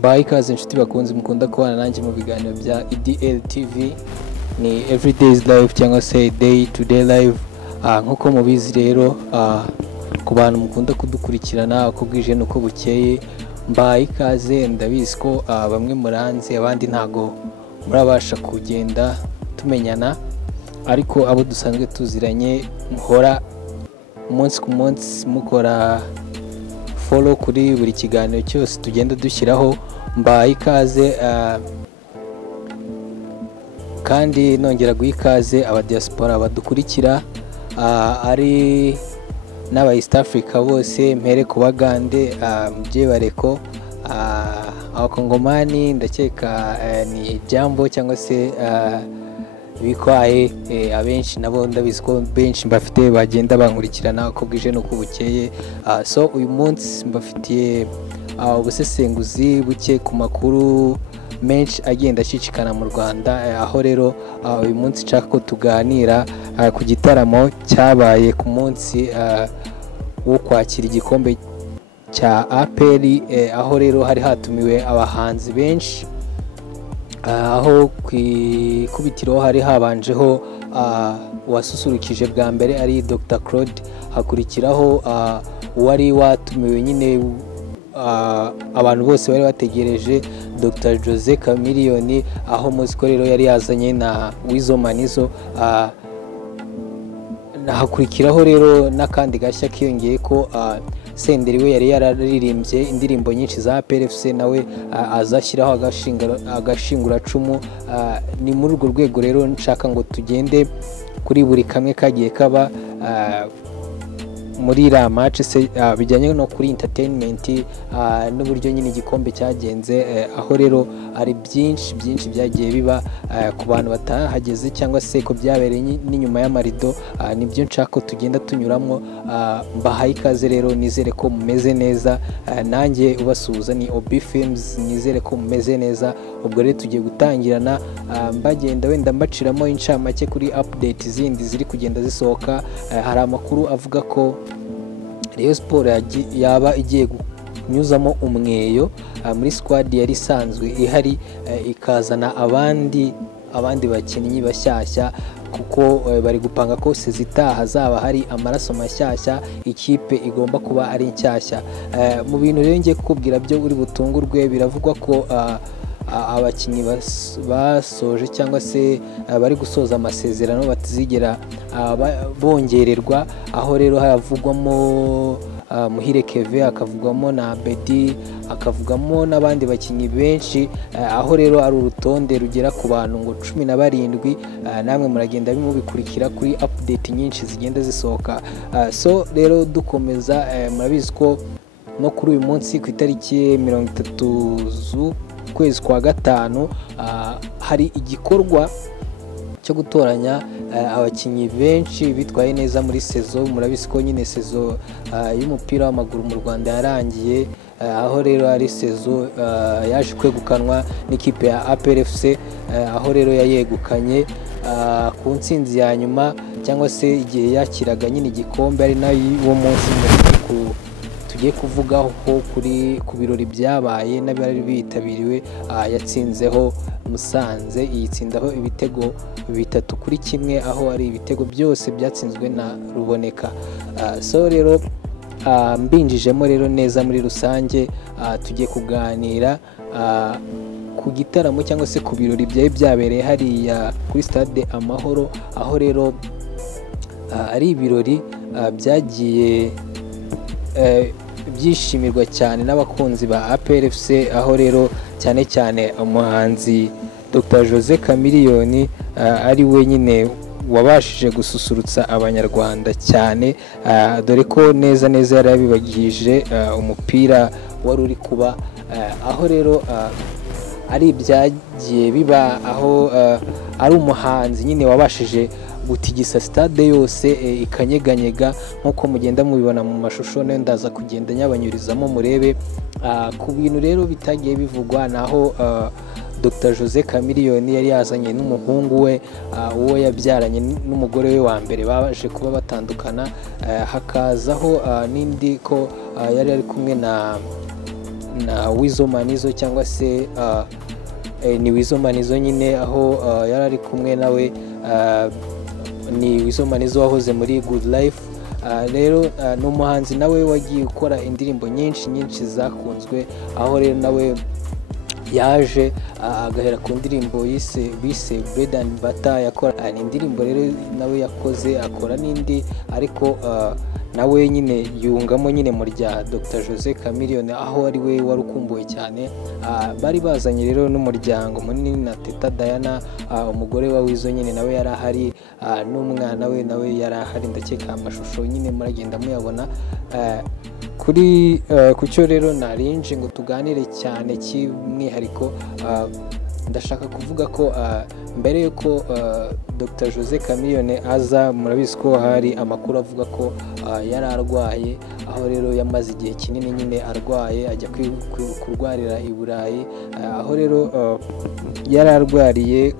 Mbaye ikaze inshuti bakunze mukunda kubana nanjye mu biganiro bya EDL TV, ni Everyday's Life cyangwa se Day to Day Life. Nkuko mubizi rero, ku bantu mukunda kudukurikirana uko bwije nuko bukeye, mbaye ikaze. Ndabizi ko bamwe muranze, abandi ntago murabasha kugenda tumenyana, ariko abo dusanzwe tuziranye muhora umunsi ku munsi mukora follow kuri buri kiganiro cyose tugenda dushyiraho. Mbaye ikaze, kandi nongera guha ikaze aba diaspora badukurikira, ari n'aba East Africa bose, mpere ku Bagande, mubye bareko, abakongomani ndakeka ni Jambo cyangwa se bikwaye, abenshi nabo ndabizi ko benshi mbafite bagenda bankurikirana uko bwije nuko bukeye. So uyu munsi mbafitiye ubusesenguzi buke ku makuru menshi agenda ashishikana mu Rwanda, aho rero uyu munsi nshaka ko tuganira ku gitaramo cyabaye ku munsi wo kwakira igikombe cya APR, aho rero hari hatumiwe abahanzi benshi, aho ku ikubitiro hari habanjeho uwasusurukije bwa mbere ari Dr Claude, hakurikiraho uwari watumiwe nyine abantu bose bari bategereje Dr Jose Chameleone, aho muziko rero yari yazanye na Wizo Manizo. Hakurikiraho rero n'akandi gashya kiyongeye ko Senderi we yari yararirimbye indirimbo nyinshi za PRFC, nawe azashyiraho agashinguracumu. Ni muri urwo rwego rero nshaka ngo tugende kuri buri kamwe kagiye kaba muri iriya match se, bijyanye no kuri entertainment n'uburyo nyine igikombe cyagenze, aho rero ari byinshi byagiye biba ku bantu batahageze cyangwa se ko byabereye n'inyuma y'amarido. Nibyo nshaka ko tugenda tunyuramo. Mbahaye ikaze rero, nizere ko mumeze neza, nanjye ubasuhuza ni Obi Films, nizere ko mumeze neza. Ubwo rero tugiye gutangirana mbagenda wenda mbaciramo incamake kuri update zindi ziri kugenda zisohoka. Hari amakuru avuga ko Rayon Sport yaba igiye kunyuzamo umweyo muri squad yari isanzwe ihari, ikazana abandi bakinnyi bashyashya, kuko bari gupanga ko sezitaha hazaba hari amaraso mashyashya, ikipe igomba kuba ari nshyashya. Mu bintu rero ngiye kukubwira byo uri butungurwe, biravugwa ko abakinnyi basoje cyangwa se bari gusoza amasezerano batazigera bongererwa, aho rero haravugwamo Muhire Keve, akavugwamo na Bedi, akavugamo n'abandi bakinnyi benshi, aho rero ari urutonde rugera ku bantu ngo 17. Namwe muragenda bimubikurikira kuri update nyinshi zigenda zisohoka. So rero dukomeza, murabizi ko no kuri uyu munsi ku itariki 30 z'ukwezi kwa gatanu hari igikorwa cyo gutoranya abakinnyi benshi bitwaye neza muri sezo. Murabizi ko nyine sezo y'umupira w'amaguru mu Rwanda yarangiye, aho rero ari sezo yaje kwegukanwa n'ikipe ya APRFC, aho rero yayegukanye ku ntsinzi ya nyuma, cyangwa se igihe yakiraga nyine igikombe, ari nayo uwo munsi tugiye kuvugaho ku birori byabaye n'abari bitabiriwe. Yatsinzeho Musanze, iyitsindaho ibitego 3-1, aho ari ibitego byose byatsinzwe na Ruboneka. So rero mbinjijemo rero neza muri rusange, tugiye kuganira ku gitaramo cyangwa se ku birori byari byabereye hariya kuri stade Amahoro, aho rero ari ibirori byagiye byishimirwa cyane n'abakunzi ba APRFC, aho rero cyane umuhanzi Dr Jose Chameleone ari wenyine wabashije gususurutsa abanyarwanda cyane, dore ko neza yari yabibagije umupira wari uri kuba, aho rero ari ibyagiye biba, aho ari umuhanzi nyine wabashije gutigisa stade yose ikanyeganyega, nkuko mugenda mubibona mu mashusho, nayo ndaza kugenda nyabanyurizamo murebe. Ku bintu rero bitagiye bivugwa, naho Dr Jose Chameleone yari yazanye n'umuhungu we, uwo yabyaranye n'umugore we wa mbere, baje kuba batandukana. Hakazaho n'indi ko yari ari kumwe na Weasel Manizo cyangwa se ni Weasel Manizo nyine, aho yari ari kumwe nawe, ni Weasel Manizo wahoze muri Good Life. Rero ni umuhanzi nawe wagiye gukora indirimbo nyinshi zakunzwe, aho rero nawe yaje agahera ku ndirimbo bise Bread and Butter yakora. Ni indirimbo rero nawe yakoze, akora n'indi, ariko nawe nyine yungamo nyine mu rya Dr Jose Chameleone, aho ari we wari ukumbuwe cyane. Bari bazanye rero n'umuryango munini na Teta Diana, umugore wa Weasel nyine nawe yari ahari, n'umwana we nawe yari ahari. Ndakeka amashusho nyine muragenda muyabona. Ku cyo rero narinje ngo tuganire cyane cy'umwihariko, ndashaka kuvuga ko mbere yuko Dr Jose Chameleone aza, murabizi ko hari amakuru avuga ko yari arwaye, aho rero yamaze igihe kinini nyine arwaye, ajya kurwarira i Burayi, aho rero yari arwariye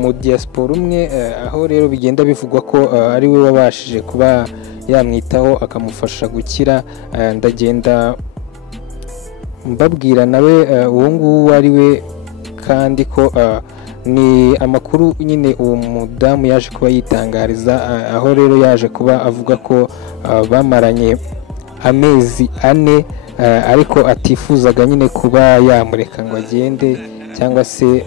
mu diaspora umwe, aho rero bigenda bivugwa ko ari we wabashije kuba yamwitaho akamufasha gukira. Ndagenda mbabwira nawe uwo nguwo ari we, kandi ko ni amakuru nyine uwo mudamu yaje kuba yitangariza, aho rero yaje kuba avuga ko bamaranye amezi 4, ariko atifuzaga nyine kuba yamureka ngo agende, cyangwa se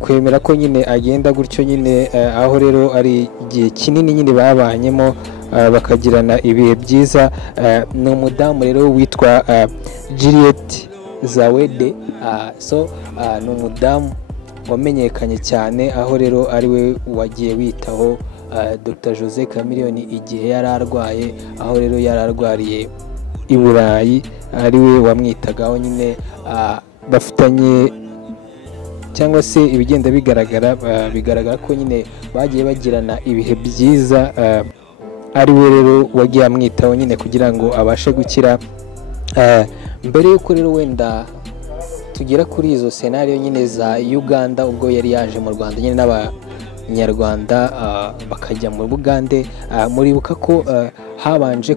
kwemera ko nyine agenda gutyo nyine, aho rero ari igihe kinini nyine babanyemo, bakagirana ibihe byiza. Ni umudamu rero witwa Juliet Zawede. Ni umudamu wamenyekanye cyane, aho rero ari we wagiye witaho Dr Jose Chameleone igihe yari arwaye, aho rero yari arwariye i Burayi, ari we wamwitagaho nyine. Bafitanye cyangwa se ibigenda bigaragara ko nyine bagiye bagirana ibihe byiza, ari we rero wagiye amwitaho nyine kugira ngo abashe gukira. Mbere yuko rero wenda tugera kuri izo scenario nyine za Uganda, ubwo yari yaje mu Rwanda nyine n'abanyarwanda bakajya mu Bugande, muribuka ko habanje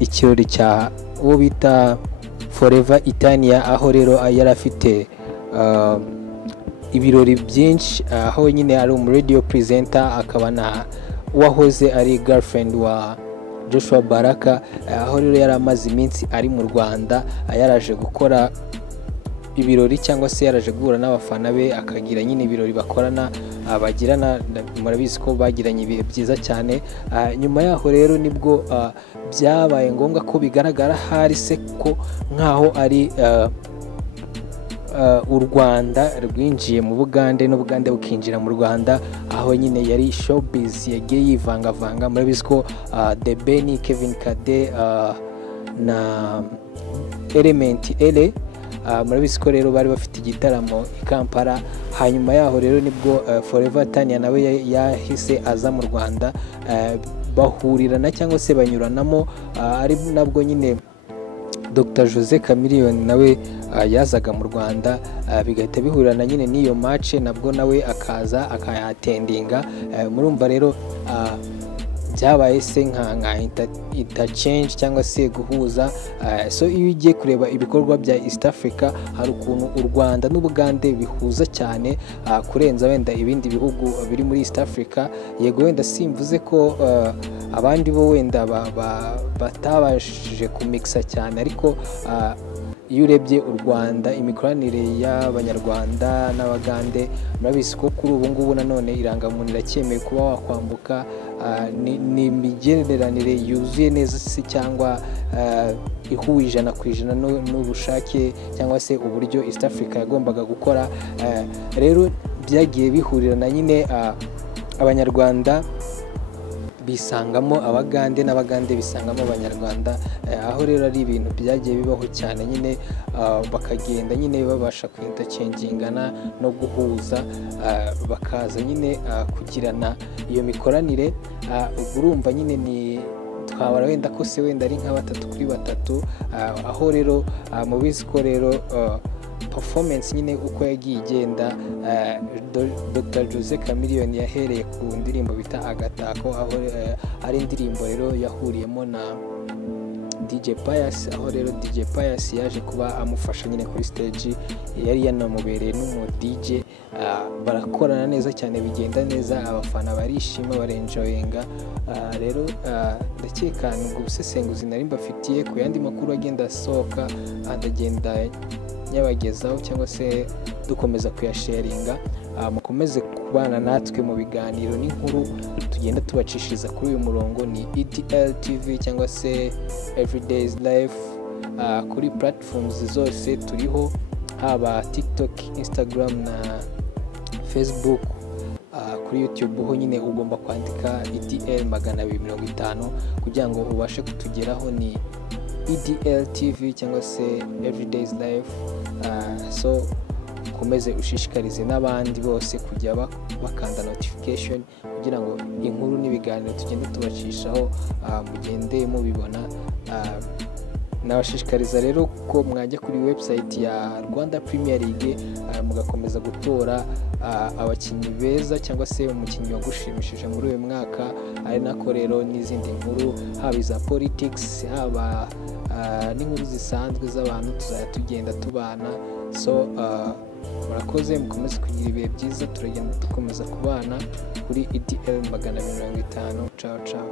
ikirori cya uwo bita Forever Itania, aho rero yari afite ibirori byinshi, aho nyine ari radio presenter, akaba na wahoze ari girlfriend wa Joshua Baraka, aho rero yari amaze iminsi ari mu Rwanda, yaraje gukora ibirori cyangwa se yaraje guhura n'abafana be, akagira nyine ibirori bakorana, bagirana. Murabizi ko bagiranye ibihe byiza cyane. Nyuma yaho rero nibwo byabaye ngombwa ko bigaragara hari se ko nkaho ari u Rwanda rwinjiye mu Bugande n'Ubugande bukinjira mu Rwanda, aho nyine yari showbiz yagiye yivangavanga. Murabizi ko The Ben, Kevin Kade na Element Ele, murabizi ko rero bari bafite igitaramo i Kampala. Hanyuma yaho rero nibwo Forever Tania nawe yahise aza mu Rwanda, bahurirana cyangwa se banyuranamo, ari nabwo nyine Dr Jose Chameleone nawe yazaga mu Rwanda, bigahita bihurana nyine n'iyo match, nabwo nawe akaza akayatendinga. Murumva rero byabaye se nka interchange cyangwa se guhuza. Iyo ugiye kureba ibikorwa bya East Africa, hari ukuntu u Rwanda n'Ubugande bihuza cyane kurenza wenda ibindi bihugu biri muri East Africa. Yego wenda simvuze ko abandi bo wenda batabashije kumixa cyane, ariko iyo urebye u Rwanda, imikoranire y'Abanyarwanda n'Abagande, murabizi ko kuri ubu ngubu nanone irangamuntu iracyemeye kuba wakwambuka. Ni imigenderanire yuzuye neza se, cyangwa ihuye 100% n'ubushake cyangwa se uburyo East Africa yagombaga gukora. Rero byagiye bihurirana nyine, Abanyarwanda bisangamo Abagande n'Abagande bisangamo Abanyarwanda, aho rero ari ibintu byagiye bibaho cyane nyine, bakagenda nyine babasha kwinterchangingana no guhuza, bakaza nyine kugirana iyo mikoranire. Urumva nyine ni twabara wenda ko se wenda ari nka 3 kuri 3, aho rero mubizi ko rero performance nyine uko yagiye igenda. Dr Jose Chameleone yahereye ku ndirimbo bita Agatako, aho ari indirimbo rero yahuriyemo na DJ Pius, aho rero DJ Pius yaje kuba amufasha nyine kuri stage, yari yanamubereye n'umu DJ. Barakorana neza cyane, bigenda neza, abafana barishima, barenjoyinga. Rero ndakeka ngo ubusesenguzi nari mbafitiye ku yandi makuru agenda asohoka, ndagenda nyabagezaho cyangwa se dukomeza kuyasharinga. Mukomeze kubana natwe mu biganiro n'inkuru tugenda tubacishiriza kuri uyu murongo. Ni ETL TV cyangwa se Everyday's Life. Kuri platforms zose turiho, haba TikTok, Instagram na Facebook. Kuri YouTube ho nyine ugomba kwandika ETL 250 kugira ngo ubashe kutugeraho. Ni ETL TV cyangwa se Everyday's Life. So ukomeze ushishikarize n'abandi bose kujya bakanda notification kugira ngo inkuru n'ibiganiro tugende tubacishaho mugende mubibona. Nabashishikariza rero ko mwajya kuri website ya Rwanda Premier League mugakomeza gutora abakinnyi beza cyangwa se umukinnyi wagushimishije muri uyu mwaka. ari nako rero n'izindi nkuru, haba iza politics, haba n'inkuru zisanzwe z'abantu tuzajya tugenda tubana. So murakoze, mukomeze kugira ibihe byiza, turagenda dukomeza kubana kuri ETL 250. Ciao ciao.